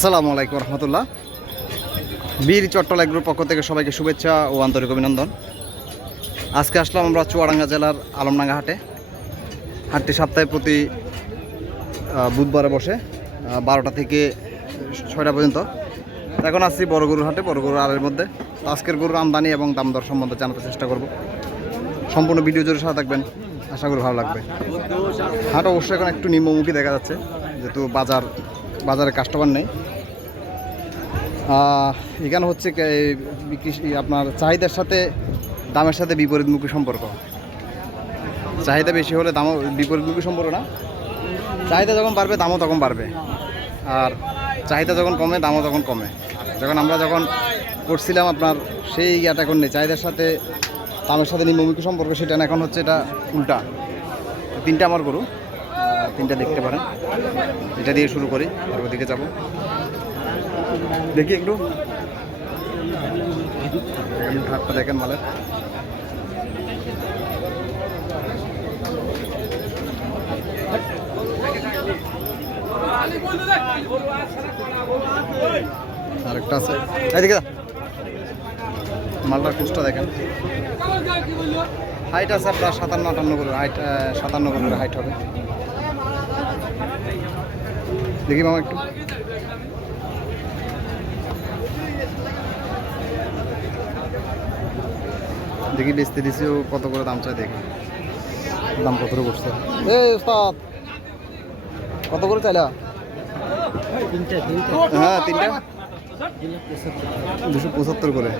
আসসালামু আলাইকুম রহমতুল্লাহ। বীর চট্টলা গ্রুপ পক্ষ থেকে সবাইকে শুভেচ্ছা ও আন্তরিক অভিনন্দন। আজকে আসলাম আমরা চুয়াডাঙ্গা জেলার আলমডাঙ্গা হাটে। হাটটি সপ্তাহে প্রতি বুধবারে বসে বারোটা থেকে ছয়টা পর্যন্ত। এখন আসছি বড় গরুর হাটে, বড় গরুর আড়ের মধ্যে। আজকের গরুর আমদানি এবং দাম দর সম্বন্ধে জানাতে চেষ্টা করব। সম্পূর্ণ ভিডিও জুড়ে সাথে থাকবেন, আশা করি ভালো লাগবে। হাট অবশ্যই এখন একটু নিম্নমুখী দেখা যাচ্ছে, যেহেতু বাজার বাজারে কাস্টমার নেই। এখানে হচ্ছে আপনার চাহিদার সাথে, দামের সাথে বিপরীতমুখী সম্পর্ক। চাহিদা বেশি হলে দামও, বিপরীতমুখী সম্পর্ক না। চাহিদা যখন বাড়বে, দামও তখন বাড়বে। আর চাহিদা যখন কমে, দামও তখন কমে। যখন আমরা যখন করছিলাম আপনার, সেই ইয়াটা এখন নেই। চাহিদার সাথে, দামের সাথে নিম্নমুখী সম্পর্ক, সেটা এখন হচ্ছে এটা উল্টা। তিনটা আমার গরু। তিনটা দেখতে পারেন। এটা দিয়ে শুরু করি, তারপর দিকে যাব। দেখি একটু। হাটটা দেখেন মালের। আরেকটা আছে। মালটার কুচটা দেখেন। হাইট আছে আপনার সাতান্ন আটান্ন করে হাইট সাতান্ন করে হাইট হবে। দেখি মামা একটু। দেখি বেচতে দিছি ও কত করে দাম চাই দেখি। দাম কত করে করছে এই উস্তাদ কত করে চাইলা? হ্যাঁ তিনটা। দুশো পঁচাত্তর করে।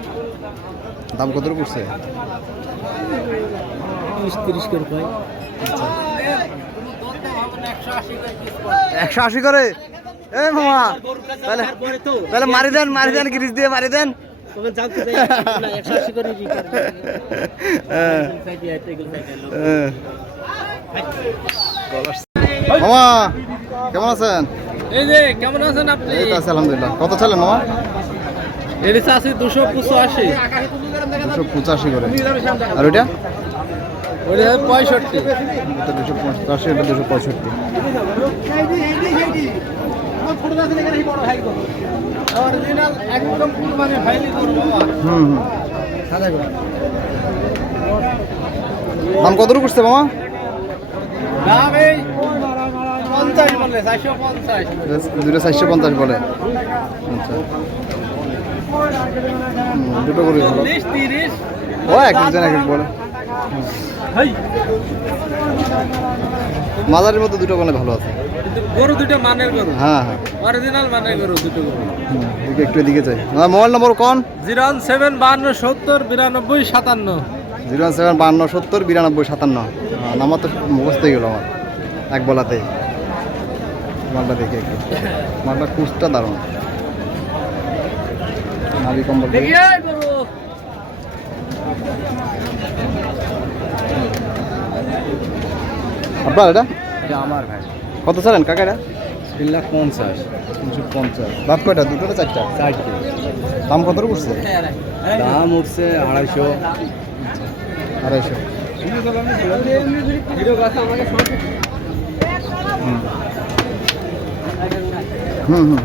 দাম কত করে করছে তিরিশ করে একশো আশি করে এ মামা তাহলে তাহলে মারি দেন মারি দেন গ্রিজ দিয়ে মারি দেন। হ্যাঁ। মামা কেমন আছেন? এই যে কেমন আছেন আপনি? এই তো আছে আলহামদুলিল্লাহ। কত ছিলেন মামা? এডিস আছে দুশো পঁচাশি। দুশো পঁচাশি করে। আর ওইটা? ওটা পঁয়ষট্টি। এটা দুশো পঁচাশি এটা দুশো পঁয়ষট্টি। হুম হুম। দাম কত করে করছে মামা? পঞ্চাশ চারশো পঞ্চাশ। দুটো চারশো পঞ্চাশ বলে। আচ্ছা। দুটো করে ও এক একজন এক এক বলে। হাই মাঝারির মধ্যে দুটো বলে ভালো আছে। গরু দুটো মানের গরু। হ্যাঁ হ্যাঁ। অরিজিনাল মানের গরু দুটো গরু। এদিকে একটু এদিকে চাই আমার মোবাইল নম্বর কোন? জিরো ওয়ান সেভেন বাহান্ন সত্তর বিরানব্বই সাতান্ন। জিরো ওয়ান সেভেন বান্ন সত্তর বিরানব্বই সাতান্ন। নাম্বার তো মুখস্থ হয়ে গেল আমার। এক বলাতেই। মালটা দেখি একটু। মালটা কুচটা দারুণ। নাবি কম্বল আপনার এটা? আমার ভাই। কত চালেন কাকা এটা তিন লাখ পঞ্চাশ তিনশো পঞ্চাশ। দাঁত কয়টা? দুটো না চারটা? চারটে। দাম কত পড়ছে দাম উঠছে আড়াইশো। আড়াইশো। হুম হুম।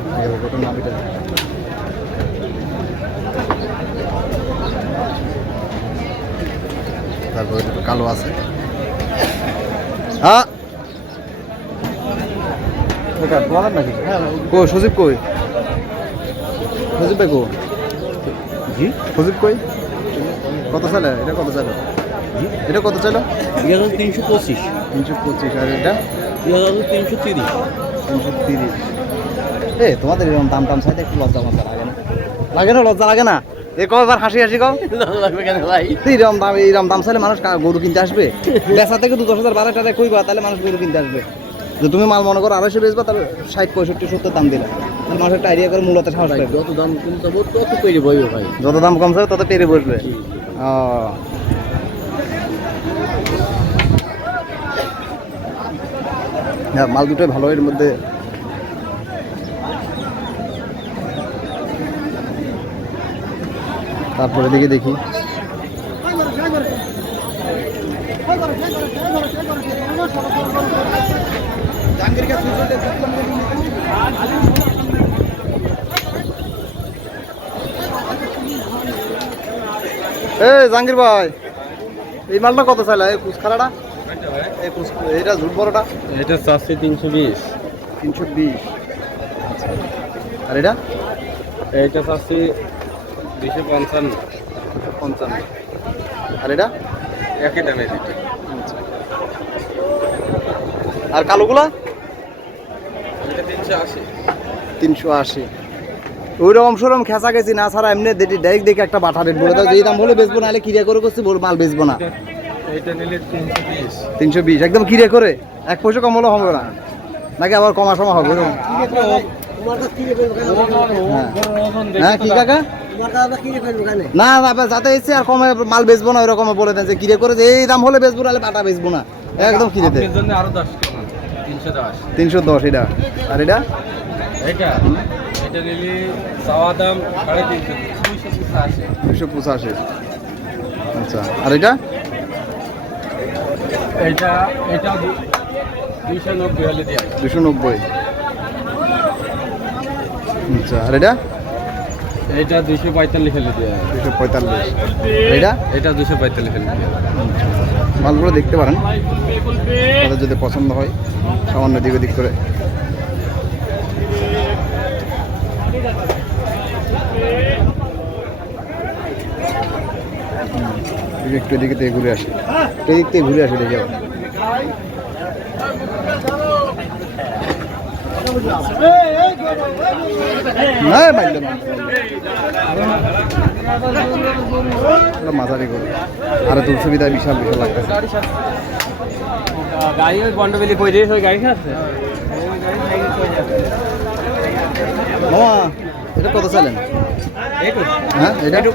তারপরে কালো আছে। হ্যাঁ। নাকি? কই সজীব কই? সজীব ভাই কো জি? সজীব কই? কত এটা কত এটা কত চাইলো? এখন তিনশো পঁচিশ। তিনশো পঁচিশ আর এটা? এখন তিনশো তিরিশ। তিনশো তিরিশ। এ তোমাদের এরকম দাম টাম চাইতে একটু লজ্জা মজা লাগে না। লাগে না লজ্জা লাগে না? হাসি হাসি এইরকম দাম চাইলে মানুষ গরু কিনতে আসবে? বেচা থেকে দু দশ হাজার বারো টাকা কইবা তাহলে মানুষ গরু কিনতে আসবে। যে তুমি মাল মনে করো আড়াইশো বেচবা তাহলে ষাট পঁয়ষট্টি সত্তর দাম দিলা। মানুষ একটা আইডিয়া করে মূলত সাহস যত দাম কমতে হবে তত পেরে বইবে ভাই। যত দাম কমছে তত পেরে বসবে। ও। মাল দুটোই ভালো এর মধ্যে তারপরে দিকে দেখি। জাহাঙ্গীর ভাই এই মালটা কত চাইলা? এই কুচখালাটা? এই এটা ঝুট বড়টা? এটা চারশো তিনশো বিশ। তিনশো বিশ। আর এটা? এটা চারশো দুশো পঞ্চান্ন। পঞ্চান্ন। আর এটা? একই দামে আর কালোগুলা? তিনশো আশি। তিনশো আশি। ওই রকম সরম খেঁচা গেছি না ছাড়া এমনি দেখি ডাইরেক্ট দেখে একটা বাটা রেট বলে দাও। যেই দাম হলে বেচবো না হলে কিরে করে করছি বল মাল বেচবো না। তিনশো বিশ। একদম কিরে করে। এক পয়সা কম হলে হবে না। নাকি আবার কমা সমা হবে এরকম? হ্যাঁ। কি কাকা? না না যাতে এসে আর কমে মাল বেচবো না ওইরকম বলে দেন যে কিরে করে যে এই দাম হলে বেচবো নাহলে বাটা বেচবো না। একদম কিরেতে আপনার জন্য আরও দশ টাকা তিনশো দশ। এটা। আর এটা? এটা? এটা নিলে চাওয়া দাম সাড়ে তিনশো পঁচাশি। দুশো পঁচাশি। আচ্ছা আর এটা? এটা এটা দু- নব্বই হলে দুশো নব্বই। আচ্ছা আর এটা? এটা দুইশো পঁয়তাল্লিশ হলে দেওয়া দুশো পঁয়তাল্লিশ। এটা এটা দুশো পঁয়তাল্লিশ দেওয়া মালগুলো দেখতে পারেন। তাদের যদি পছন্দ হয় সামান্য দিক ওদিক করে। হুম, একটু এদিকে থেকে ঘুরে আসি। এদিক থেকে ঘুরে আসি দেখে আবার। না মাইলে মাঝারি করে আর তোর সুবিধা বিশাল বিশাল লাগতেছে গাড়ি ওই বন্ডবেলি কই দিয়ে গাড়ি আছে। মামা এটা কত চাইলেন হ্যাঁ এটা এটা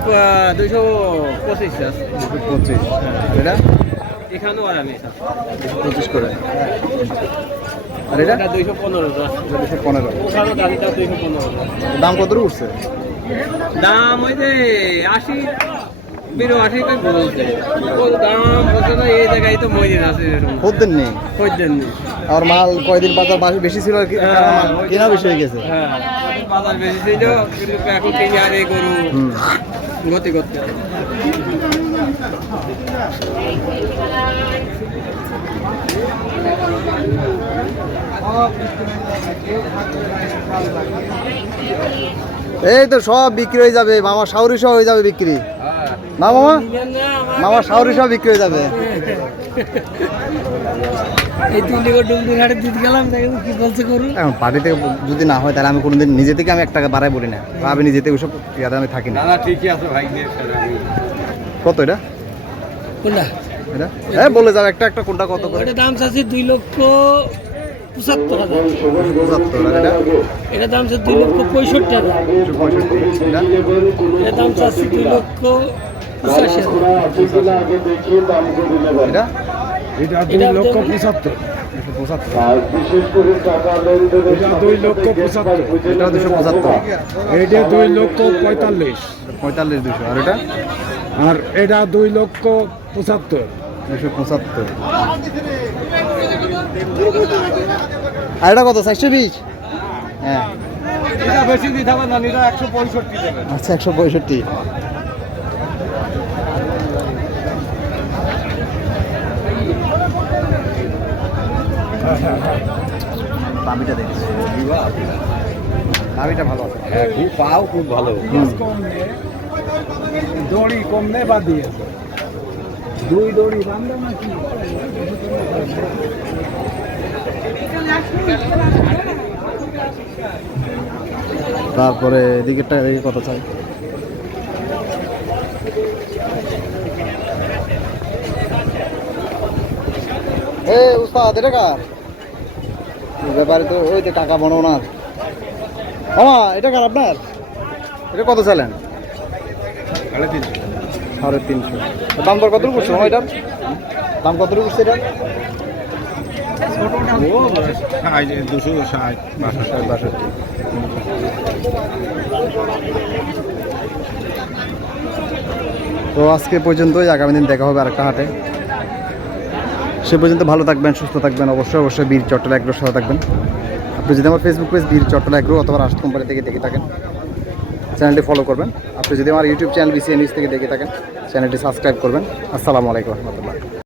দুইশো পঁচিশ আছে। দুশো পঁচিশ। এটা এখানেও আর আমি পঁচিশ করে। আর এটা? দুইশো পনেরো দুইশো পনেরো। দাম কত উঠছে? দাম ওই যে আশি বেরো আশি করে বলছে দাম হচ্ছে না এই জায়গায় তো মজুর আছে খদ্দের নেই? খোঁজেন নি আর মাল কয়দিন বাজার বাস- বেশি ছিল আর কি? হ্যাঁ, কেনা বেশি হয়ে গেছে? হ্যাঁ। বাজার বেশি ছিল কিন্তু এখন কিনে আর এই গরু গতি করতে এই তো সব বিক্রি হয়ে যাবে মামা সাউরি সহ হয়ে যাবে বিক্রি। না মামা? মামা সাউরি সহ বিক্রি হয়ে যাবে। এই তুই লিগো ডুমডুম গেলাম দেখো কি বলছে গরু? এখন পার্টিতে যদি না হয় তাহলে আমি কোনোদিন নিজে থেকে আমি এক টাকা বাড়াই বলি না। আমি নিজে থেকে ওসব ইয়াদে আমি থাকি না। না ঠিকই আছে ভাই কত এটা? কোনটা? এটা? হ্যাঁ বলে যাও একটা একটা কোনটা কত করে? দাম চাচ্ছি দুই লক্ষ পঁচাত্তর হাজার। পঁচাত্তর আর এটা এটা দাম চাচ্ছে দুই লক্ষ পঁয়ষট্টি হাজার। পঁয়ষট্টি এটা এটা দাম চাচ্ছি দুই লক্ষ পঁচাশি হাজার। এটা এটা দুই লক্ষ পঁচাত্তর। দুই লক্ষ পঁচাত্তর। এটা দুশো পঁচাত্তর। এটা দুই লক্ষ পঁয়তাল্লিশ। পঁয়তাল্লিশ দুশো। আর এটা? আর এটা দুই লক্ষ পঁচাত্তর। দুশো পঁচাত্তর। আর এটা কত? চারশো বিশ? হ্যাঁ। এটা বেশি দিতে হবে না এটা একশো পঁয়ষট্টি আচ্ছা একশো পঁয়ষট্টি। দামিটা দেখছি দামিটা ভালো আছে। হ্যাঁ খুব পাও খুব ভালো। দড়ি কম নেই বা দিয়েছে দুই দড়ি বান্ধব নাকি? তারপরে এদিকেরটা এদিকে কত চাই? এ, উস্তাদ, এটা কার? ব্যাপারে তো ওই তো টাকা বনো না মামা, এটা কার আপনার? এটা কত চাইলেন? সাড়ে তিনশো সাড়ে তিনশো। দাম দর কত করছে এটার দাম কত করছে এটা? দুশো তো আজকে পর্যন্তই, আগামী দিন দেখা হবে আরেকটা হাটে। সে পর্যন্ত ভালো থাকবেন, সুস্থ থাকবেন, অবশ্যই অবশ্যই বীর চট্টলা এগ্রোর সাথে থাকবেন। আপনি যদি আমার ফেসবুক পেজ বীর চট্টলা এগ্রো অথবা রাষ্ট্র কোম্পানি থেকে দেখে থাকেন চ্যানেলটি ফলো করবেন। আপনি যদি আমার ইউটিউব চ্যানেল বিসিএনএস থেকে দেখে থাকেন, চ্যানেলটি সাবস্ক্রাইব করবেন। আসসালামু আলাইকুম রহমতুল্লাহ।